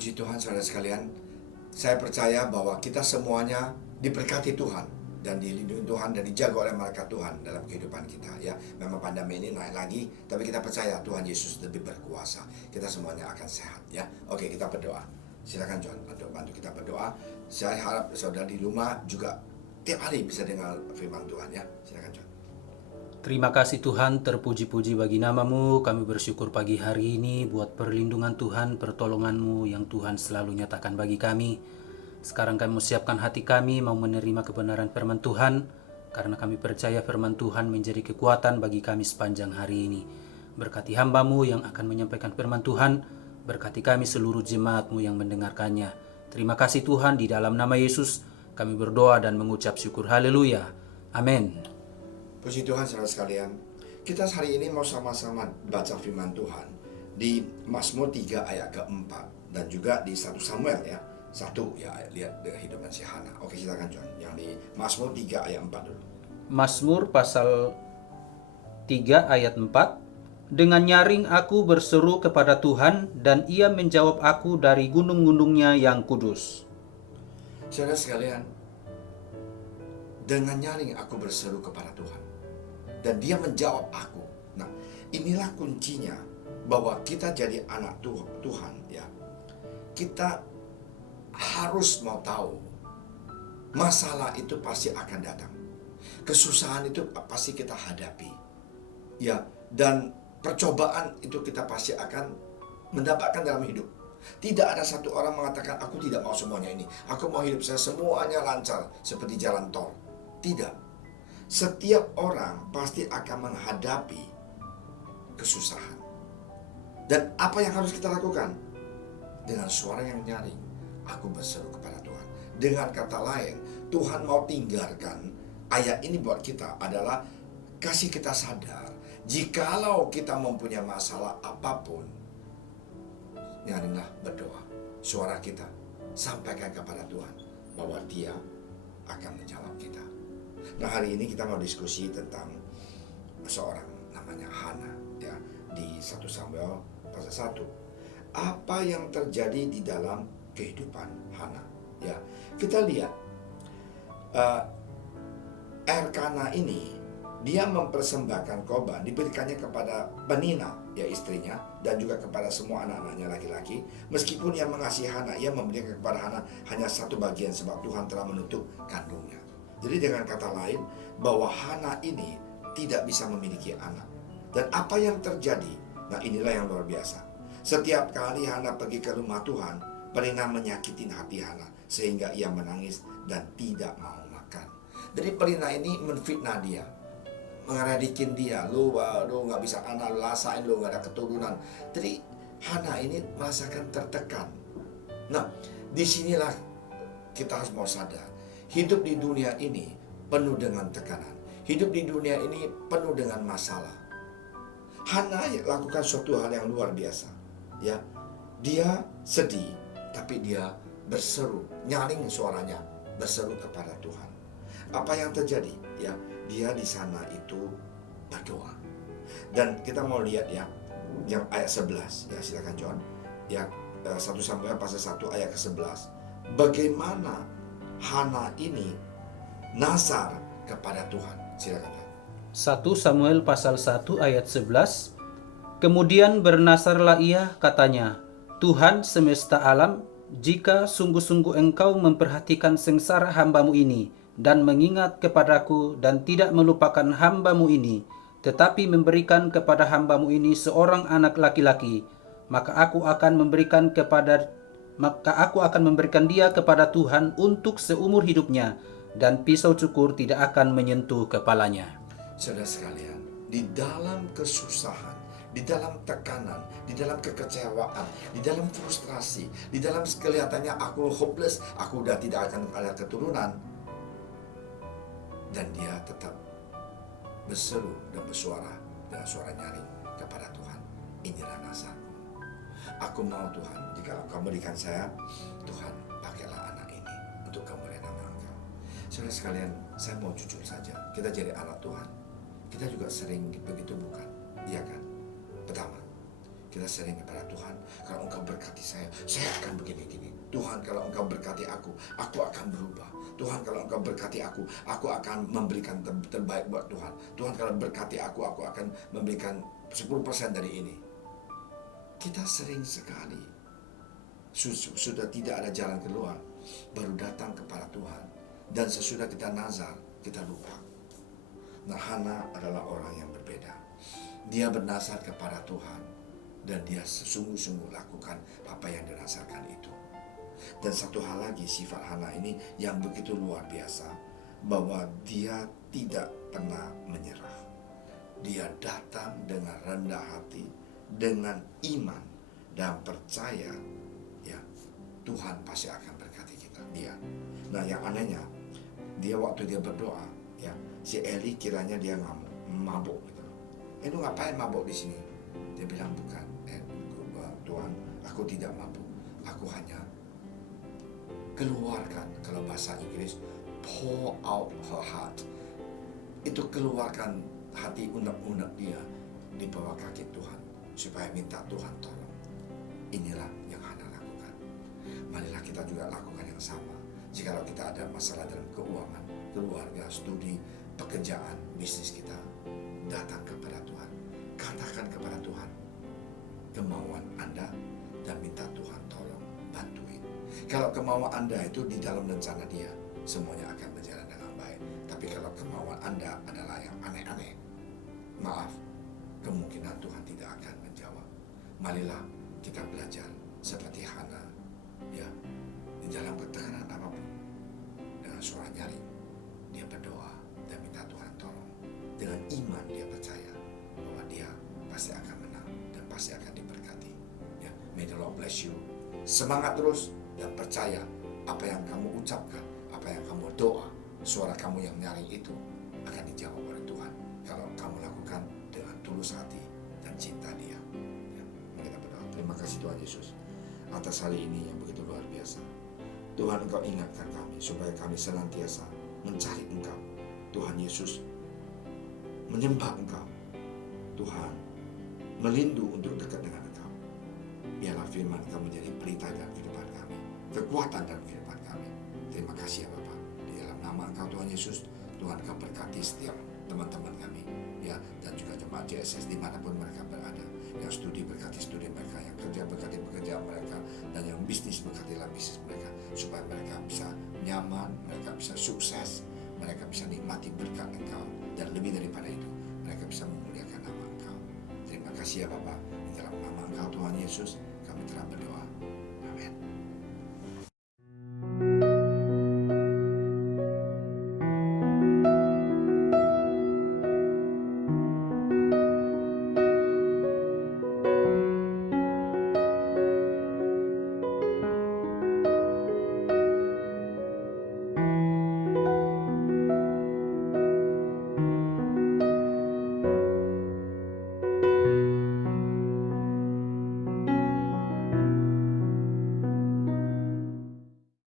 Puji Tuhan saudara sekalian, saya percaya bahwa kita semuanya diberkati Tuhan dan dilindungi Tuhan dan dijaga oleh malaikat Tuhan dalam kehidupan kita ya. Memang pandemi ini naik lagi, tapi kita percaya Tuhan Yesus lebih berkuasa. Kita semuanya akan sehat ya. Oke, kita berdoa. Silakan John, bantu kita berdoa. Saya harap saudara di rumah juga tiap hari bisa dengar firman Tuhan ya. Silakan John. Terima kasih Tuhan, terpuji-puji bagi nama-Mu. Kami bersyukur pagi hari ini buat perlindungan Tuhan, pertolongan-Mu yang Tuhan selalu nyatakan bagi kami. Sekarang kami siapkan hati kami mau menerima kebenaran firman Tuhan, karena kami percaya firman Tuhan menjadi kekuatan bagi kami sepanjang hari ini. Berkati hamba-Mu yang akan menyampaikan firman Tuhan, berkati kami seluruh jemaat-Mu yang mendengarkannya. Terima kasih Tuhan, di dalam nama Yesus kami berdoa dan mengucap syukur. Haleluya. Amin. Puji Tuhan saudara sekalian, kita hari ini mau sama-sama baca firman Tuhan di Mazmur 3 ayat keempat dan juga di 1 Samuel ya. Satu ya, lihat kehidupan si Hana. Oke, silakan John, yang di Mazmur 3 ayat 4 dulu. Mazmur pasal 3 ayat 4. Dengan nyaring aku berseru kepada Tuhan, dan Ia menjawab aku dari gunung-gunungnya yang kudus. Saudara sekalian, dengan nyaring aku berseru kepada Tuhan dan Dia menjawab aku. Nah, inilah kuncinya bahwa kita jadi anak Tuhan ya. Kita harus mau tahu masalah itu pasti akan datang. Kesusahan itu pasti kita hadapi. Ya, dan percobaan itu kita pasti akan mendapatkan dalam hidup. Tidak ada satu orang mengatakan aku tidak mau semuanya ini. Aku mau hidup saya semuanya lancar seperti jalan tol. Tidak. Setiap orang pasti akan menghadapi kesusahan. Dan apa yang harus kita lakukan? Dengan suara yang nyaring, aku berseru kepada Tuhan. Dengan kata lain, Tuhan mau tinggalkan ayat ini buat kita adalah kasih kita sadar, jikalau kita mempunyai masalah apapun, nyaringlah berdoa. Suara kita sampaikan kepada Tuhan bahwa Dia akan menjawab kita. Nah, hari ini kita mau diskusi tentang seorang namanya Hana ya, di 1 Samuel pasal 1. Apa yang terjadi di dalam kehidupan Hana ya. Kita lihat Elkana ini dia mempersembahkan korban, diberikannya kepada Penina ya istrinya, dan juga kepada semua anak-anaknya laki-laki. Meskipun ia mengasihi Hana, ia memberikan kepada Hana hanya satu bagian sebab Tuhan telah menutup kandungnya. Jadi dengan kata lain, bahwa Hana ini tidak bisa memiliki anak. Dan apa yang terjadi? Nah, inilah yang luar biasa. Setiap kali Hana pergi ke rumah Tuhan, Penina menyakitin hati Hana sehingga ia menangis dan tidak mau makan. Jadi Penina ini menfitnah dia, ngeredikin dia, lu nggak bisa anak, lu rasain lu nggak ada keturunan. Jadi Hana ini merasakan tertekan. Nah, disinilah kita harus mau sadar. Hidup di dunia ini penuh dengan tekanan. Hidup di dunia ini penuh dengan masalah. Hana lakukan suatu hal yang luar biasa. Ya, dia sedih, tapi dia berseru, nyaring suaranya, berseru kepada Tuhan. Apa yang terjadi? Ya, dia di sana itu berdoa. Dan kita mau lihat ya, yang ayat 11. Ya, silakan John. Ya, 1 Samuel pasal 1 ayat ke-11. Bagaimana Hana ini nazar kepada Tuhan. Silakan. 1 Samuel pasal 1 ayat 11. Kemudian bernazarlah ia, katanya, Tuhan semesta alam, jika sungguh-sungguh Engkau memperhatikan sengsara hamba-Mu ini dan mengingat kepadaku dan tidak melupakan hamba-Mu ini, tetapi memberikan kepada hamba-Mu ini seorang anak laki-laki, maka aku akan memberikan dia kepada Tuhan untuk seumur hidupnya, dan pisau cukur tidak akan menyentuh kepalanya. Saudara sekalian, di dalam kesusahan, di dalam tekanan, di dalam kekecewaan, di dalam frustrasi, di dalam kelihatannya aku hopeless, aku udah tidak akan ada keturunan, dan dia tetap berseru dan bersuara dengan suara nyaring kepada Tuhan. Inilah nazarku. Aku mau Tuhan, jika Engkau berikan saya, Tuhan pakailah anak ini untuk kemuliaan nama Engkau. Saudara sekalian, saya mau jujur saja, kita jadi anak Tuhan, kita juga sering begitu bukan? Iya kan? Pertama, Kita sering kepada Tuhan, kalau Engkau berkati saya akan begini-gini. Tuhan, kalau Engkau berkati aku akan berubah. Tuhan, kalau Engkau berkati aku akan memberikan terbaik buat Tuhan. Tuhan, kalau berkati aku akan memberikan 10% dari ini. Kita sering sekali sudah tidak ada jalan keluar, baru datang kepada Tuhan. Dan sesudah kita nazar, kita lupa. Nah, Hana adalah orang yang berbeda. Dia bernazar kepada Tuhan, dan dia sungguh-sungguh lakukan apa yang dinazarkan itu. Dan satu hal lagi, sifat Hana ini yang begitu luar biasa, bahwa dia tidak pernah menyerah. Dia datang dengan rendah hati, dengan iman dan percaya, ya, Tuhan pasti akan berkati kita. Nah, yang anehnya, dia waktu dia berdoa, ya, si Eli kiranya dia mabuk gitu. Lu ngapain mabuk di sini? Dia bilang, bukan, Tuhan, aku tidak mabuk. Aku hanya keluarkan, kalau bahasa Inggris, pour out her heart. Itu keluarkan hati unek-unek dia di bawah kaki Tuhan, supaya minta Tuhan tolong. Inilah yang Hana lakukan. Marilah kita juga lakukan yang sama. Jikalau kita ada masalah dalam keuangan, keluarga, studi, pekerjaan, bisnis kita, datang kepada Tuhan. Katakan kepada Tuhan kemauan Anda dan minta Tuhan tolong bantuin. Kalau kemauan Anda itu di dalam rencana Dia, semuanya akan berjalan dengan baik. Tapi kalau kemauan Anda adalah yang aneh-aneh, maaf, kemungkinan Tuhan tidak akan menjawab. Marilah kita belajar seperti Hana, ya, di dalam ketekanan apapun, dengan suara nyaring dia berdoa dan minta Tuhan tolong. Dengan iman dia percaya bahwa dia pasti akan menang dan pasti akan diberkati. Ya, may the Lord bless you. Semangat terus dan percaya apa yang kamu ucapkan, apa yang kamu doa, suara kamu yang nyaring itu akan dijawab oleh Tuhan kalau kamu lakukan dengan tulus hati dan cinta Dia. Ya, kita berdoa. Terima kasih Tuhan Yesus atas hari ini yang begitu luar biasa. Tuhan, Engkau ingatkan kami supaya kami senantiasa mencari Engkau. Tuhan Yesus, menyembah Engkau. Tuhan, melindu untuk dekat dengan Engkau. Biarlah firman Engkau menjadi pelita dalam kehidupan kami, kekuatan dalam kehidupan kami. Terima kasih ya Bapa. Di dalam nama Engkau Tuhan Yesus, Tuhan Engkau berkati setiap teman-teman kami, ya, dan juga jemaat JSS dimanapun mereka berada. Yang studi berkati studi mereka, yang kerja berkati pekerjaan mereka, dan yang bisnis berkatilah bisnis mereka, supaya mereka bisa nyaman, mereka bisa sukses, mereka bisa nikmati berkat Engkau, dan lebih daripada itu, mereka bisa memuliakan nama Engkau. Terima kasih ya Bapa. Di dalam nama Engkau Tuhan Yesus, kami telah berdoa. Amin.